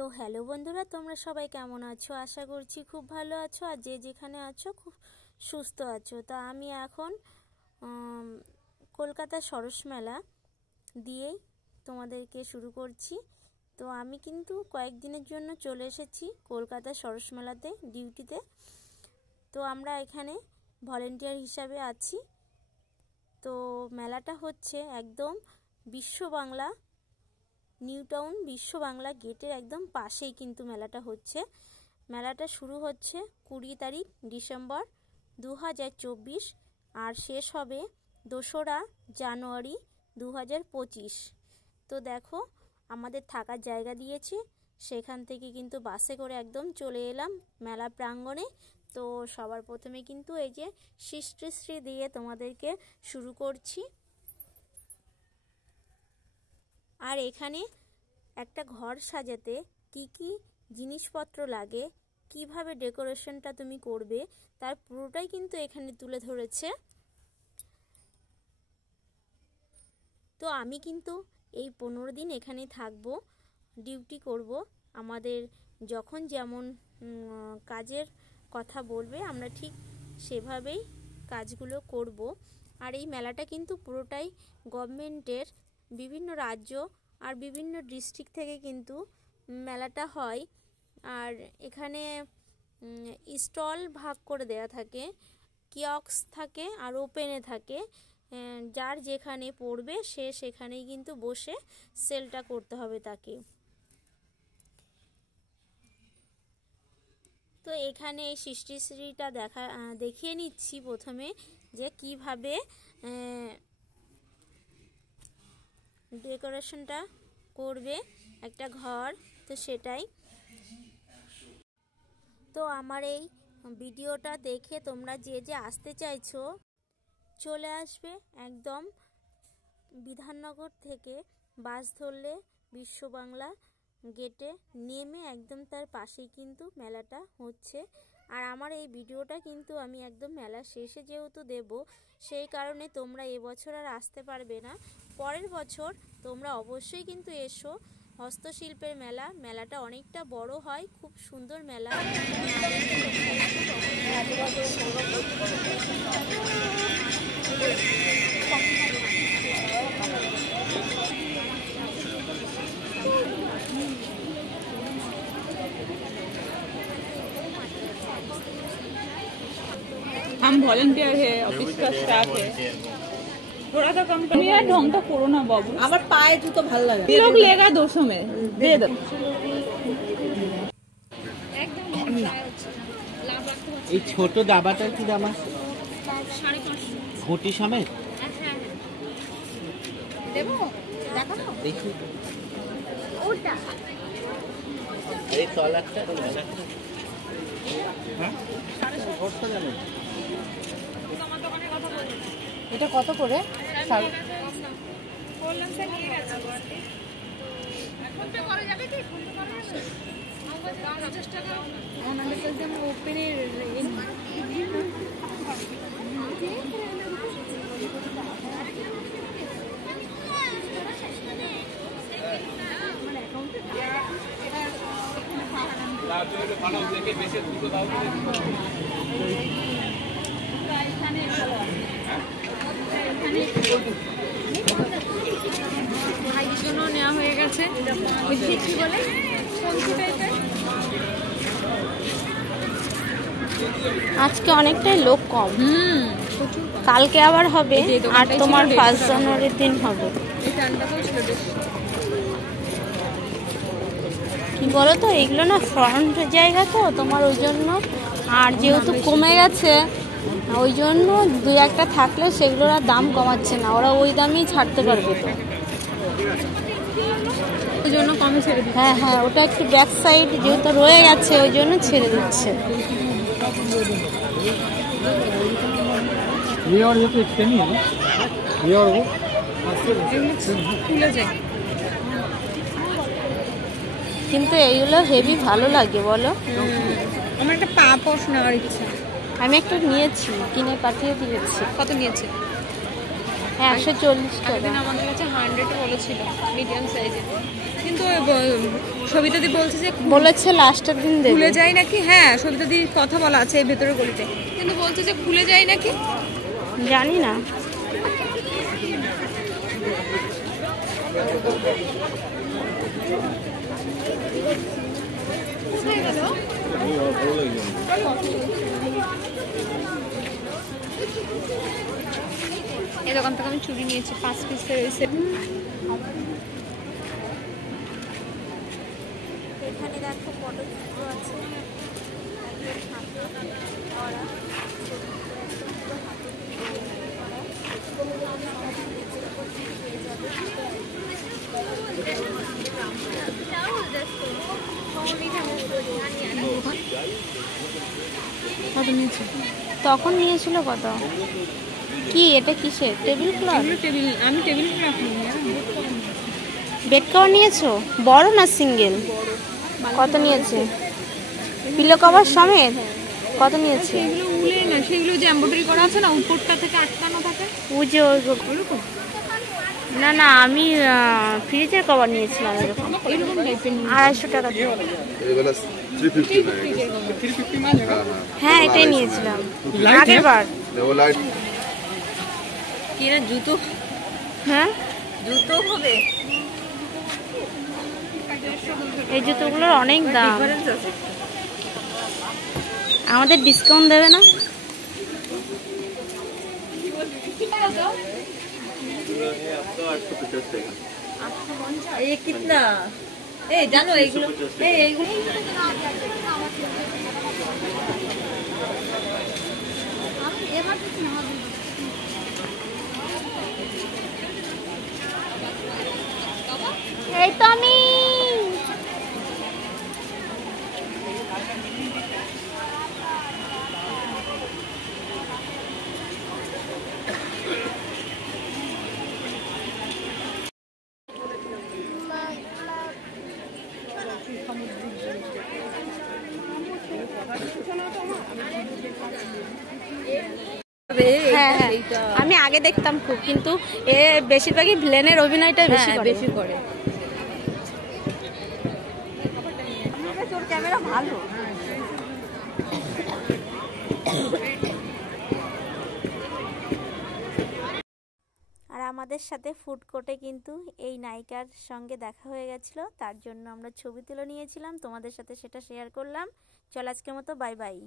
তো হ্যালো বন্ধুরা, তোমরা সবাই কেমন আছো? আশা করছি খুব ভালো আছো, আর যে যেখানে আছো খুব সুস্থ আছো। তা আমি এখন কলকাতা সরস মেলা দিয়েই তোমাদেরকে শুরু করছি। তো আমি কিন্তু কয়েকদিনের জন্য চলে এসেছি কলকাতা সরস মেলাতে ডিউটিতে। তো আমরা এখানে ভলেন্টিয়ার হিসাবে আছি। তো মেলাটা হচ্ছে একদম বিশ্ব বাংলা নিউ টাউন বিশ্ব বাংলা গেটের একদম পাশেই কিন্তু মেলাটা হচ্ছে। মেলাটা শুরু হচ্ছে 20 তারিখ ডিসেম্বর 2024 আর শেষ হবে 2রা জানুয়ারি 2025। তো দেখো আমাদের থাকার জায়গা দিয়েছে, সেখান থেকে কিন্তু বাসে করে একদম চলে এলাম মেলা প্রাঙ্গণে। তো সবার প্রথমে কিন্তু এই যে সৃষ্টিশ্রী দিয়ে তোমাদেরকে শুরু করছি। আর এখানে একটা ঘর সাজাতে কি কি জিনিসপত্র লাগে, কিভাবে ডেকোরেশনটা তুমি করবে, তার পুরোটাই কিন্তু এখানে তুলে ধরেছে। তো আমি কিন্তু এই 15 দিন এখানেই থাকবো, ডিউটি করব। আমাদের যখন যেমন কাজের কথা বলবে আমরা ঠিক সেভাবেই কাজগুলো করব। আর এই মেলাটা কিন্তু পুরোটাই গভর্নমেন্টের বিভিন্ন রাজ্য আর বিভিন্ন ডিস্ট্রিক্ট থেকে কিন্তু মেলাটা হয়। আর এখানে স্টল ভাগ করে দেয়া থাকে, কিয়স্ক থাকে আর ওপেনে থাকে। যার যেখানে পড়বে সে সেখানেই কিন্তু বসে সেলটা করতে হবে তাকে। তো এখানে এই সৃষ্টিশ্রীটা দেখিয়ে নিচ্ছি প্রথমে যে কিভাবে ডেকোরেশনটা করবে একটা ঘর। তো সেটাই। তো আমার এই ভিডিওটা দেখে তোমরা যে যে আসতে চাইছো চলে আসবে একদম বিধাননগর থেকে বাস ধরলে বিশ্ব বাংলা গেটে নেমে একদম তার পাশেই কিন্তু মেলাটা হচ্ছে। আর আমার এই ভিডিওটা কিন্তু আমি একদম মেলা শেষে যেহেতু দেব, সেই কারণে তোমরা এবছর আর আসতে পারবে না। পরের বছর তোমরা অবশ্যই কিন্তু এসো। হস্তশিল্পের মেলাটা অনেকটা বড় হয়, খুব সুন্দর মেলা। हम वॉलंटियर है, ऑफिस का स्टाफ है। थोड़ा सा कम करो यार, ढंग का करो ना बाबू। আমার পায়ে জুতো ভালো লাগে। लोग लेगा 200 में दे दो। এই ছোট দাবাটার কি দাম আছে? 550 ঘটি সমেত। আচ্ছা দেবো, দেখাবো দেখি ওটা এই তলাটা হ্যাঁ 750 জানেন। এটা কত করে? বললাম স্যার নিয়ে গেছে। ফোন পে করা যাবে কি? ফোন পে করা যাবে? 50 টাকা আমাদের কাছে ওপেনের ভাইয়ের জন্য নেওয়া হয়ে গেছে। কি বলে আজকে অনেকটাই লোক কম। কালকে আবার হবে, আর তোমার 1 জানুয়ারির দিন হবে। কি বলো তো, এগুলো না ফ্রন্ট জায়গা তো তোমার, ওই জন্য। আর যেহেতু কমে গেছে ওই জন্য 2-1টা থাকলে সেগুলোর আর দাম কমাচ্ছে না, ওরা ওই দামেই ছাড়তে পারবে। তো ওই জন্য কমে ছেড়ে দিচ্ছে। হ্যাঁ হ্যাঁ, ওটা একটু ব্যাক সাইড যেহেতু রয়ে গেছে ওই জন্য ছেড়ে দিচ্ছে। কিন্তু এইগুলো হেভি ভালো লাগে বলো। আমার একটা পাপোশ নেওয়ার ইচ্ছা। আমি একটা নিয়েছি, কিনে পাঠিয়ে দিয়েছি। কত নিয়েছে? 140 টাকা। আমাদের কাছে 100 বলেছিল মিডিয়াম সাইজের, কিন্তু সবিতাদি বলছে যে বলেছে লাস্টের দিন দেবে। খুলে যায় নাকি। হ্যাঁ, সবিতাদি কথা বলা আছে এই ভেতরের গলিতে, কিন্তু বলছে যে খুলে যায় নাকি। জানি না। এই দোকান থেকে আমি চুড়ি নিয়েছি 5 পিসের রয়েছে। এখানে দেখো পটচিত্র আছে, একদম হাতে করা তখন নিয়েছিল কত? কি এটা কিসের? Table cloth? আমি টেবিল ক্লথ নিই। বেড কভার নিয়েছো? বড় না সিঙ্গেল? কত নিয়েছে? পিলো কভার সমেত কত নিয়েছে? সেগুলো উলে না, সেগুলো যে এমব্রয়ডারি করা আছে না, উপরটা থেকে আটকানো থাকে। ওই যে ওইরকম। না না, আমি ফ্রিজের কভার নিয়েছিলাম এরকম, এরকম টাইপের 250 টাকা দিয়ে। এগুলো 350 টাকা। হ্যাঁ, এটাই নিয়েছিলাম আগের বার। ও লাইট কি না জুতো? হ্যাঁ, জুতো হবে। এই জুতোগুলোর অনেক দাম। আমাদের ডিসকাউন্ট দেবে না? ये कितना ए जानो এইগুলো এইগুলো এই তো আমি হ্যাঁ হ্যাঁ, আমি আগে দেখতাম খুব, কিন্তু এ বেশিরভাগই ভিলেনের অভিনয়টা বেশি করে। তোর ক্যামেরা ভালো। আর আমাদের সাথে ফুড কোর্টে কিন্তু এই নায়িকার সঙ্গে দেখা হয়ে গেছিলো, তার জন্য আমরা ছবি তুলে নিয়েছিলাম, তোমাদের সাথে সেটা শেয়ার করলাম। চল আজকের মতো বাই বাই।